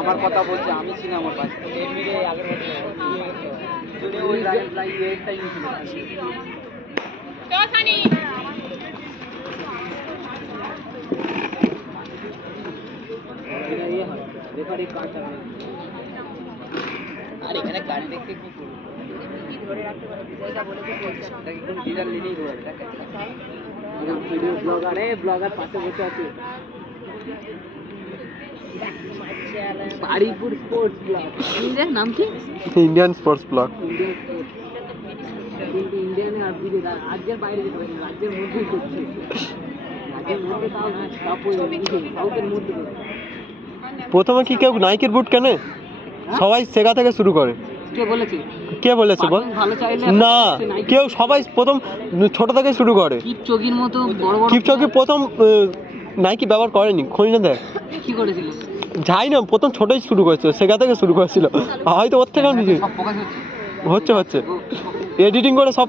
আমার কথা বলছে, আমি ছিলাম আমার পাশে। আর এখানে গাড়ি দেখতে কি করবো? ধরে রাখতে পারো বিষয়টা বলে ব্লগার পাশে বসে আছে। Baripur sports blog. নাম কি? Indian sports blog. কিন্তু ইন্ডিয়ানে রাজ্যের বাইরে যেতে পারি, রাজ্যের মধ্যেই করছে। রাজ্যের মধ্যে তাও সাউথের মধ্যে। প্রথমে কি কেউ নাইকের বুট কেনে? সবাই সেগা থেকে শুরু করে। কে বলেছে বল? না, কেউ সবাই প্রথম ছোট থেকে শুরু করে। কিপচোগির মতো বড় বড়। কিপচোগি প্রথম নাইকি ব্যবহার করেনি, খোঁজ দেখ কি করেছিল? যাই না, প্রথম ছোটই শুরু করেছিল, সেগা থেকে শুরু করেছিল। হয়তো ওর থেকেও নিজে হচ্ছে এডিটিং করে সব।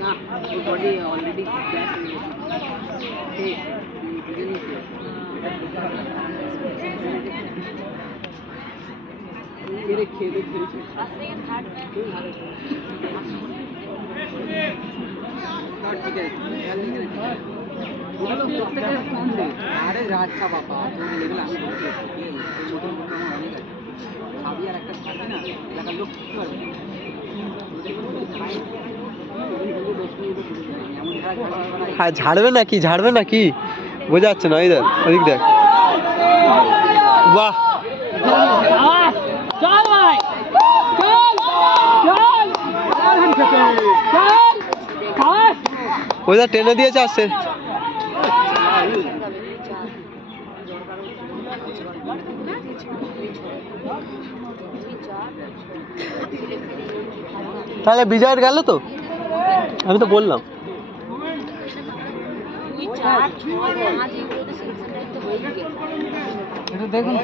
না, বডি অলরেডি খেলে খেলছে। আরে রাজা বাবা, তোর লেভেল আমি বলছি, ছোট মোটো আমার অনেক আছে। খাবি আর একটা খাবি না, এলাকার লোক কি করবে? হ্যাঁ, ঝাড়বে নাকি বোঝা যাচ্ছে না। এই দেখ, ওদিক দেখ, বাহ। ওইটা টেনে দিয়েছে, আসছে। তাহলে বিজয়ের গেল তো, আমি তো বললাম। দেখুন